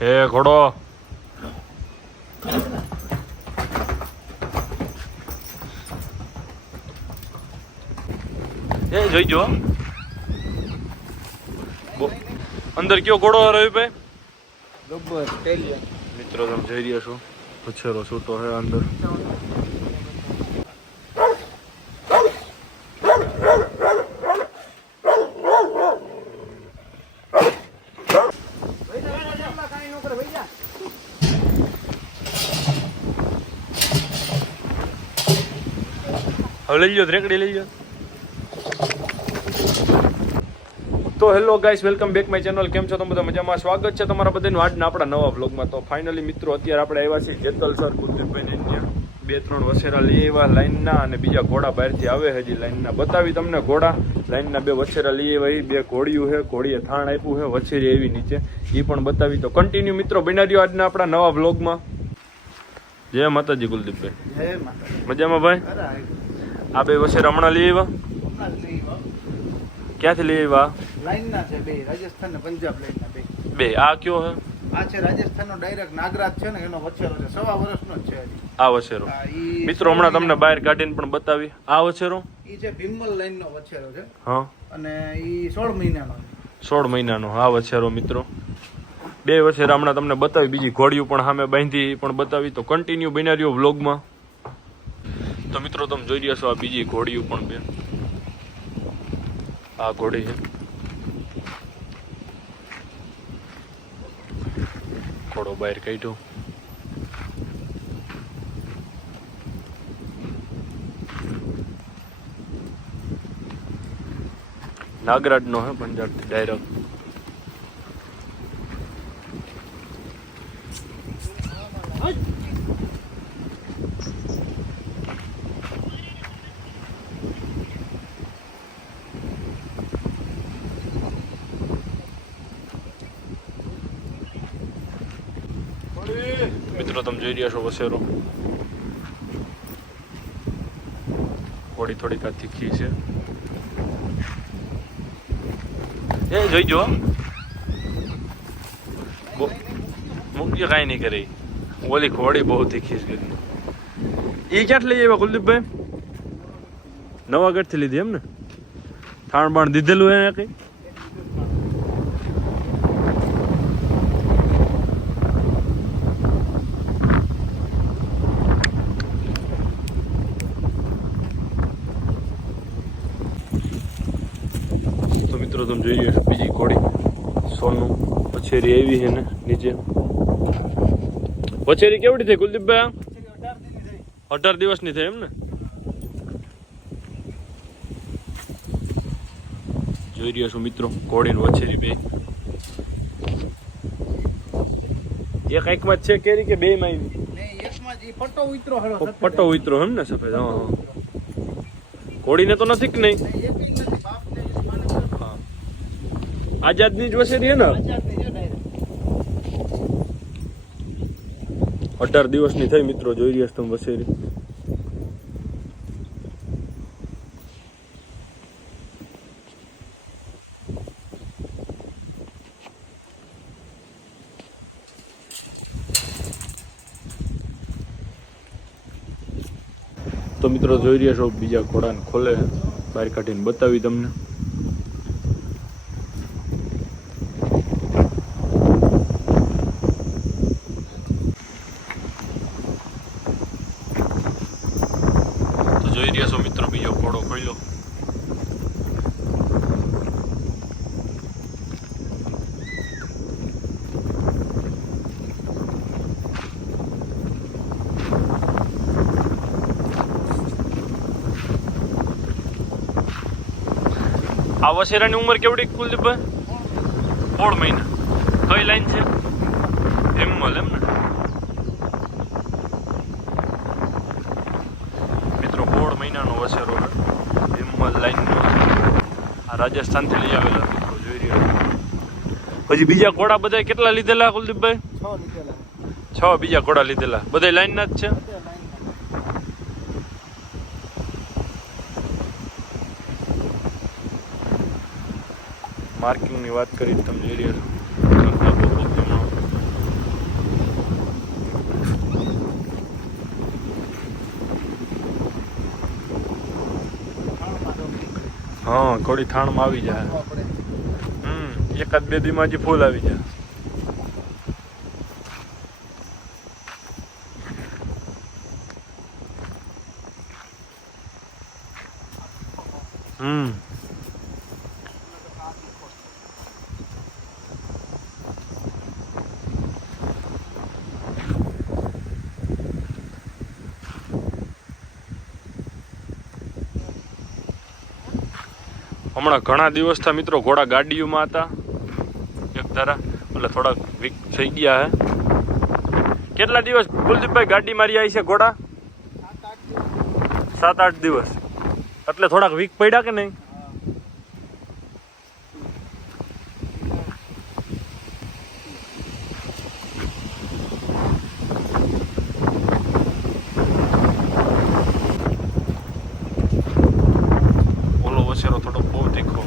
હે ઘોડો એ જોઈજો અંદર કયો ઘોડો રવિભાઈ ગબ્બર ટેલિયન મિત્રો તમે જઈ રહ્યા છો વછેરો છૂટો હે અંદર હવે લઈ લો રેકડી લઈ લો તો hello guys welcome back my channel કેમ છો તમે બધા મજામાં સ્વાગત છે તમારા બધાનું આજના આપણા નવા વ્લોગમાં તો ફાઇનલી મિત્રો અત્યારે આપણે આવ્યા છીએ જેતલ સર કુલદીપભાઈ ને બે ત્રણ વછેરા લઈ આવ્યા લાઈનના અને બીજા ઘોડા બહારથી આવે હજી લાઈનના બતાવી તમને ઘોડા લાઈનના બે વછેરા લઈ આવ્યા બે ઘોડિયું છે ઘોડીએ થાણ આપ્યું છે વછેરી આવી નીચે એ પણ બતાવી તો કન્ટિન્યુ મિત્રો બના રહ્યો આજના આપણા નવા વ્લોગમાં જય માતાજી કુલદીપભાઈ જય માતા મજામાં ભાઈ આ બે વછેરા હમણાં લઈ આવ્યા ક્યાંથી લઈ આવ્યા લાઈનના છે બે રાજસ્થાન ને પંજાબ લાઈનના બે આ કયો હે આ છે રાજસ્થાનનો ડાયરેક્ટ નાગરાજ છે ને એનો વછેરો છે 1.5 વર્ષનો જ છે હજી આ વછેરો મિત્રો હમણાં તમને બહાર કાઢીને પણ બતાવી આ વછેરો ઈ છે ભીમલ લાઈનનો વછેરો છે હા અને ઈ 16 મહિનાનો છે 16 મહિનાનો આ વછેરો મિત્રો બે વછેરા હમણાં તમને બતાવી બીજી ઘોડીયું પણ સામે બાંધી પણ બતાવી તો કન્ટિન્યુ બન્યા રહ્યો વ્લોગમાં તો મિત્રો તમે જોઈ રહ્યા છો આ બીજી ઘોડીયું પણ બે આ ઘોડી છે ઘોડો બહાર કાઢ્યો નાગરાજ નો હે પંજાબ થી ડાયરેક્ટ મિત્રો તમે જોઈ રહ્યા છો વછેરો થોડી આ તીખી છે એ જોઈજો મૂકજો કાંઈ નહીં કરે ઓલી ઘોડી બહુ તીખી છે એ ક્યાંથી લઈ આવ્યા કુલદીપભાઈ નવાગઢથી લીધી એમ ને થાણ બાણ દીધેલું હે કઈ મિત્રો તમે જોઈ રહ્યા છો બીજી ઘોડી સોનું વછેરી આવી છે ને નીચે વછેરી કેવડી થઈ કુલદીપભાઈ 18 દિવસની થઈ એમ ને જોઈ રહ્યા છો મિત્રો ઘોડી વછેરી બે એક એકમાં જ છે કેરી કે બે માં આવી એકમાં જ ઈ પટ્ટો ઉતરો હળો પટ્ટો ઉતરો એમ ને સફેદ હા ઘોડીને તો નથી કે નહીં આઝાદની જ વછેરી હે ને 18 દિવસની થઈ મિત્રો જોઈ રહ્યા છો તમે વછેરી તો મિત્રો જોઈ રહ્યા છો બીજા ઘોડાને ખોલે બહાર કાઢીને બતાવી તમને જોઈ રહ્યા છો મિત્રો બીજો ઘોડો ખોલ્યો આ વછેરાની ઉંમર કેવડી કુલદીપભાઈ 16 મહિના કઈ લાઈન છે એમલ એમ ને મિત્રો 16 મહિનાનો વછેરો એમલ લાઈનનો આ રાજસ્થાનથી લઈ આવેલા મિત્રો જોઈ રહ્યા પછી બીજા ઘોડા બધા કેટલા લીધેલા કુલદીપભાઈ 6 લીધેલા 6 બીજા ઘોડા લીધેલા બધા લાઈનના જ છે માર્કિંગની વાત કરી તમે જોઈ રહ્યા છો. હા થોડી થાણમાં આવી જાય. એકાદ બે દીમાં જ ફૂલ આવી જાય. હમણાં ઘણા દિવસથી મિત્રો ઘોડા ગાડીઓમાં હતા એક ધારા એટલે થોડાક વીક થઈ ગયા હે. કેટલા દિવસ કુલદીપભાઈ ગાડી મારી આવી છે ઘોડા? 7-8 દિવસ એટલે થોડાક વીક પડ્યા કે નહીં? ઓલો વસેરો થોડો બહુ તીખો.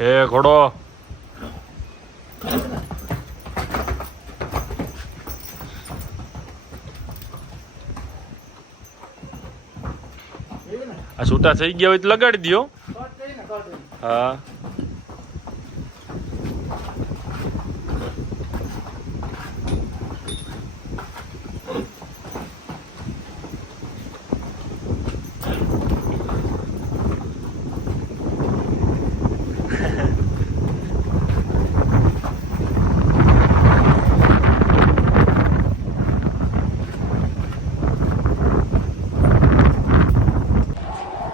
હે ઘોડો આ છૂટા થઈ ગયા હોય તો લગાડી દો. હા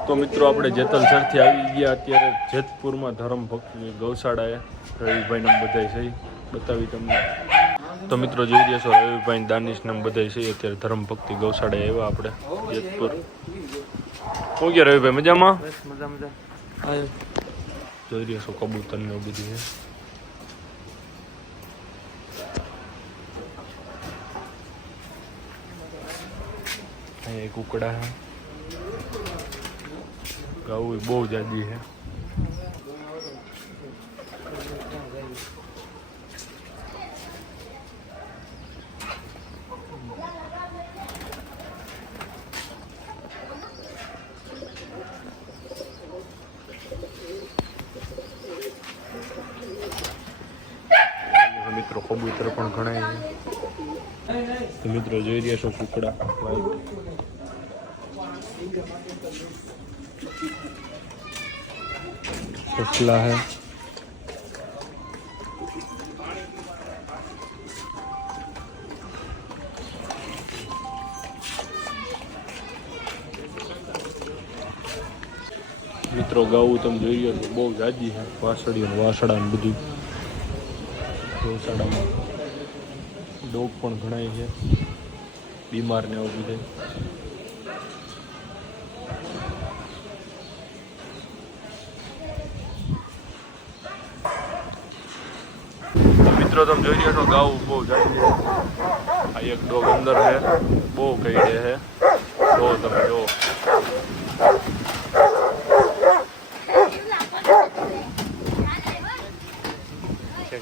તો મિત્રો આપણે જેતલસરથી આવી ગયા અત્યારે જેતપુરમાં ધર્મ ભક્તિ ગૌશાળાએ. રવિભાઈ નામ બધાય છે બતાવી તમને. તો મિત્રો જોઈ રહ્યા છો રવિભાઈ દાનિશ નામ બધાય છે અત્યારે ધર્મ ભક્તિ ગૌશાળાએ આવ્યા આપણે જેતપુર. શું ગયા રવિભાઈ મજામાં? મજા. જોઈ રહ્યા છો કબૂતર ને એવું બધું છે. અહીંયા એક ઉકડા છે. ગાઉ બહુ જાડી છે. મિત્રો કબૂતર પણ ઘણા છે. તો મિત્રો જોઈ રહ્યા છો કુકડા સસલા હે. મિત્રો ગાવું તમે જોઈ રહ્યા છો બહુ જાજી છે. વાસળીઓ વાસળા ને બધું ગૌશાળામાં. ડોગ પણ ઘણા છે બીમાર ને આવું બધું. મિત્રો તમે જોઈ રહ્યા છો ગાઉ બહુ જાડી છે. આ એક ડોગ અંદર છે બહુ કઈ છે. જો તમે જો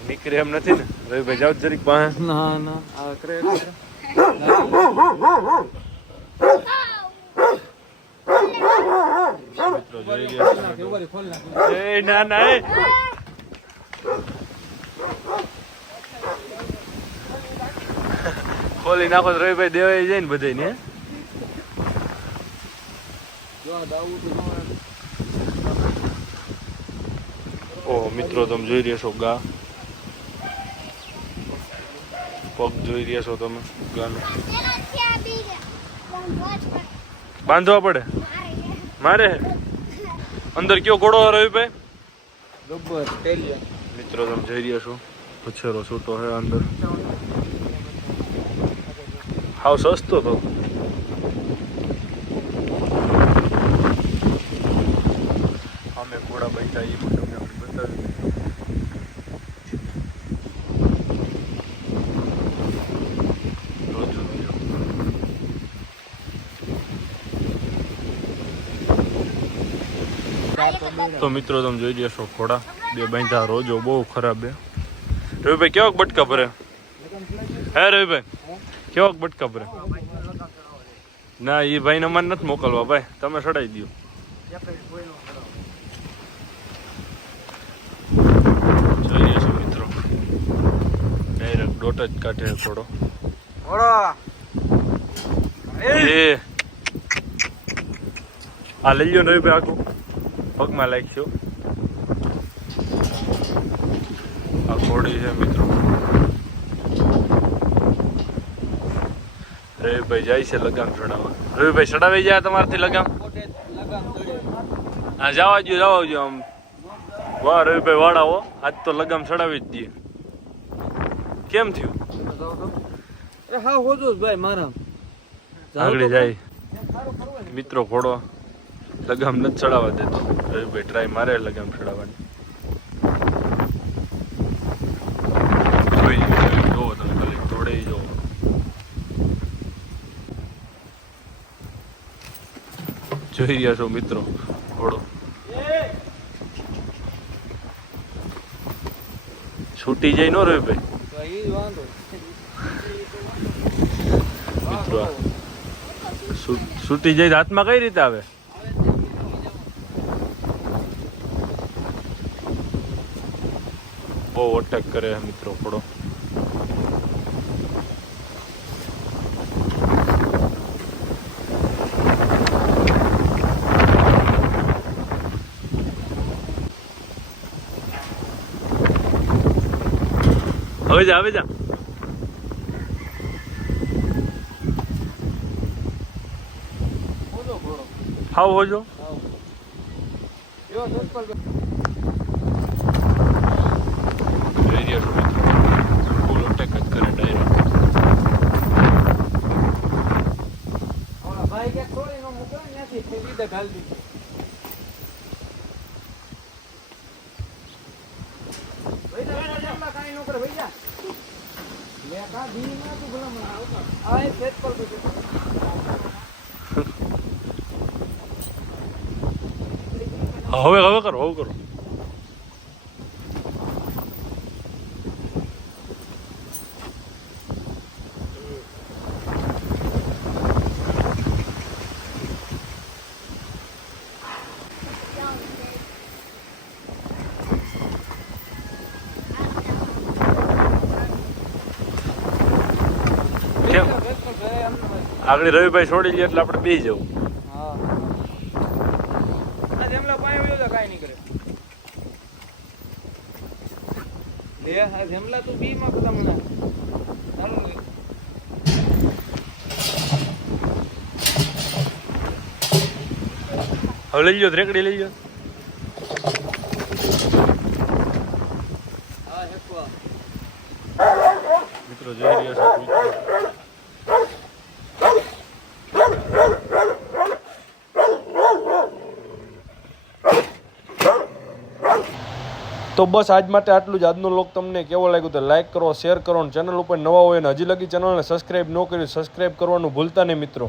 નીકળે એમ નથી ને રવિભાઈ જાવ જરીક પાસે. ના ના આ કરે મિત્રો જોઈ રહ્યા છો. એ ના ના એ ખોલી નાખો તો રવિભાઈ દેવાઈ જાય ને બધાય ને. ઓહ મિત્રો તમે જોઈ રહ્યા છો ગા. પગ જોઈ રહ્યા છો તમે ગાનો. બાંધવા પડે મારે અંદર કયો ઘોડો રવિભાઈ? ગબ્બર ટેલિયન. મિત્રો તમે જોઈ રહ્યા છો પછેરો છૂટો હે અંદર. હાવ સસ્તો તો થાય એ પણ તમને આપણે બતાવી. તો મિત્રો તમે જોઈ રહ્યા છો ઘોડા બે બાંધા રોજો બહુ ખરાબ છે. રવિભાઈ કેવાક બટકા ભરે હે રવિભાઈ કેવાક બટકા ભરે? ના એ ભાઈને અમારે નથી મોકલવા ભાઈ, તમે ચડાવી દો. જોઈએ છો મિત્રો ડાયરેક્ટ ડોટ જ કાઢે ઘોડો. એ આ લઈ લો ને રવિભાઈ, આખું પગમાં લાગશો. આ ઘોડી છે મિત્રો. રવિભાઈ જાય છે લગામ ચડાવવા. રવિભાઈ ચડાવી જાય તમારાથી લગામ? હા જવા દો આમ. વાહ રવિભાઈ વાળા હો, આજ તો લગામ ચડાવી જ દઈએ. કેમ થયું? હા હોજો ભાઈ મારા આગળ જાય મિત્રો. ઘોડો લગામ નથી ચડાવવા દેતો. રવિભાઈ ટ્રાય મારે લગામ ચડાવવાની. જોવો તમે ખાલી તોડે જોવો. જોઈ રહ્યા છો મિત્રો ઘોડો છૂટી જાય નો રવિભાઈ મિત્રો. છૂટી જાય હાથમાં કઈ રીતે આવે? બહુ અટેક કરે મિત્રો ઘોડો. હવે જા હાવ હોજો. ફૂલ અટેક જ કરે ડાયરેક્ટ. હવે કરો. કેમ આગળ રવિભાઈ છોડી લે એટલે આપણે બે જવું. હવે લઈ લો રેકડી લઈ લો. મિત્રો જોઈ રહ્યા છો તો બસ આજ માટે આટલું જ. આજનો લોક તમને કેવો લાગ્યો તો લાઈક કરો, શેર કરો અને ચેનલ ઉપર નવા હોય અને હજી લગી ચેનલને સબસ્ક્રાઈબ ન કર્યું સબસ્ક્રાઈબ કરવાનું ભૂલતા નહીં મિત્રો.